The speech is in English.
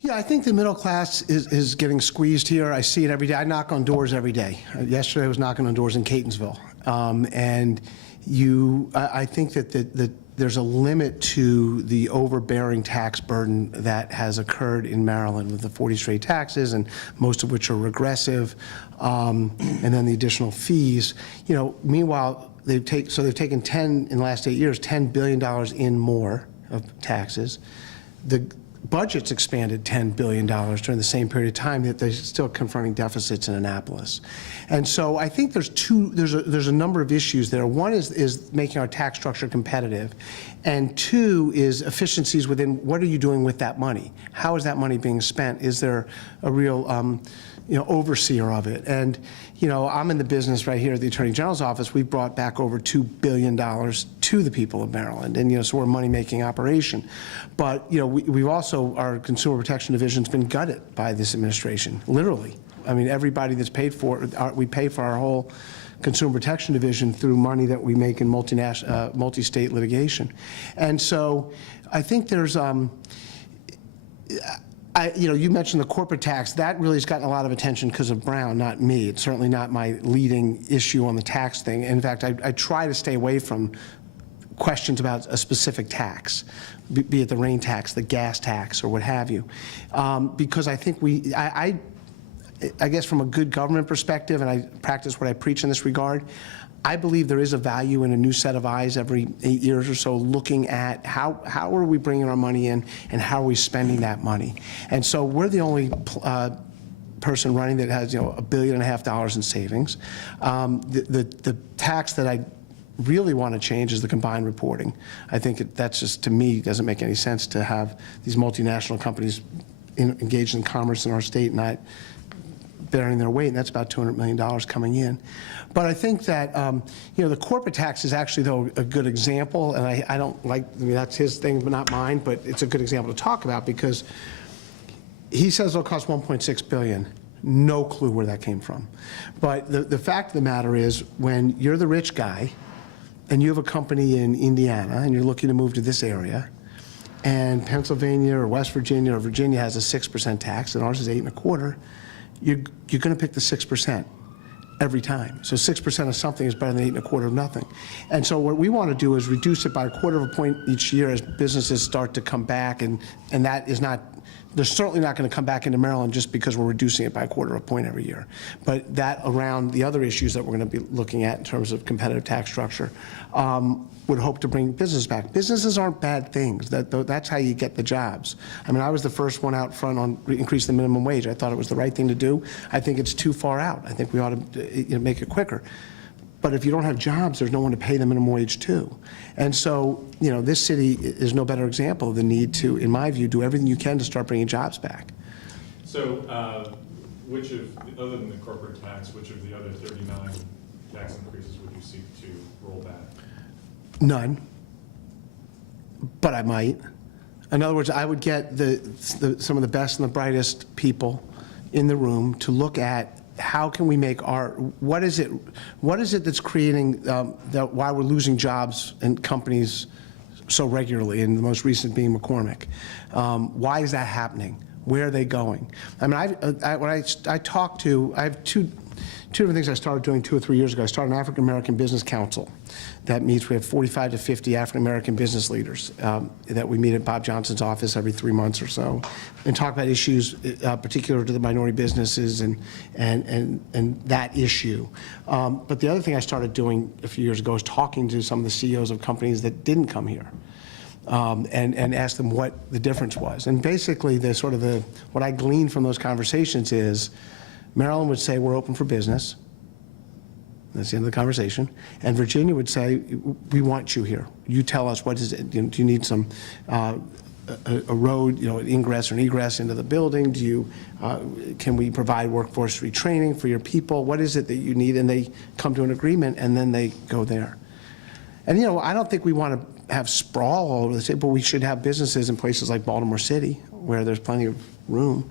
Yeah, I think the middle class is getting squeezed here. I see it every day. I knock on doors every day. Yesterday I was knocking on doors in Catonsville. I think that there's a limit to the overbearing tax burden that has occurred in Maryland with the 40 straight taxes, and most of which are regressive, and then the additional fees. You know, meanwhile, they've taken in the last 8 years, $10 billion in more of taxes. The budget's expanded $10 billion during the same period of time, yet they're still confronting deficits in Annapolis. And so I think there's a number of issues there. One is making our tax structure competitive, and two is efficiencies within what are you doing with that money? How is that money being spent? Is there a real overseer of it? And I'm in the business right here at the Attorney General's office. We've brought back over $2 billion to the people of Maryland, and so we're a money-making operation. But we've also, our Consumer Protection Division's been gutted by this administration, literally. I mean, everybody that's paid for it, we pay for our whole Consumer Protection Division through money that we make in multi-state litigation. And so I think there's, you mentioned the corporate tax. That really has gotten a lot of attention because of Brown, not me. It's certainly not my leading issue on the tax thing. In fact, I try to stay away from questions about a specific tax, be it the rain tax, the gas tax, or what have you, because I think I guess from a good government perspective, and I practice what I preach in this regard, I believe there is a value in a new set of eyes every 8 years or so, looking at how are we bringing our money in and how are we spending that money. And so we're the only person running that has $1.5 billion in savings. The tax that I really want to change is the combined reporting. I think that's just, to me, doesn't make any sense to have these multinational companies engaged in commerce in our state and not bearing their weight, and that's about $200 million coming in. But I think that the corporate tax is actually, though, a good example, and I don't like, that's his thing, but not mine, but it's a good example to talk about because he says it'll cost $1.6 billion. No clue where that came from. But the fact of the matter is, when you're the rich guy and you have a company in Indiana and you're looking to move to this area, and Pennsylvania or West Virginia or Virginia has a 6% tax and ours is 8.25%, you're going to pick the 6% every time. So 6% of something is better than 8.25% of nothing. And so what we want to do is reduce it by 1/4 point each year as businesses start to come back, and that is not, they're certainly not going to come back into Maryland just because we're reducing it by 1/4 point every year. But that around the other issues that we're going to be looking at in terms of competitive tax structure would hope to bring business back. Businesses aren't bad things. That's how you get the jobs. I mean, I was the first one out front on increasing the minimum wage. I thought it was the right thing to do. I think it's too far out. I think we ought to make it quicker. But if you don't have jobs, there's no one to pay the minimum wage to. And so, this city is no better example of the need to, in my view, do everything you can to start bringing jobs back. So, other than the corporate tax, which of the other 39 tax increases would you seek to roll back? None, but I might. In other words, I would get some of the best and the brightest people in the room to look at how can we make what is it that's creating why we're losing jobs and companies so regularly, and the most recent being McCormick. Why is that happening? Where are they going? I mean, I have two different things I started doing 2 or 3 years ago. I started an African American Business Council that meets. We have 45 to 50 African American business leaders that we meet at Bob Johnson's office every 3 months or so, and talk about issues particular to the minority businesses and that issue. But the other thing I started doing a few years ago is talking to some of the CEOs of companies that didn't come here. And ask them what the difference was. And basically, what I gleaned from those conversations is Maryland would say, we're open for business. That's the end of the conversation. And Virginia would say, we want you here. You tell us, what is it? Do you need some a road, an ingress or an egress into the building? Can we provide workforce retraining for your people? What is it that you need? And they come to an agreement, and then they go there. And I don't think we want to have sprawl all over the state, but we should have businesses in places like Baltimore City where there's plenty of room.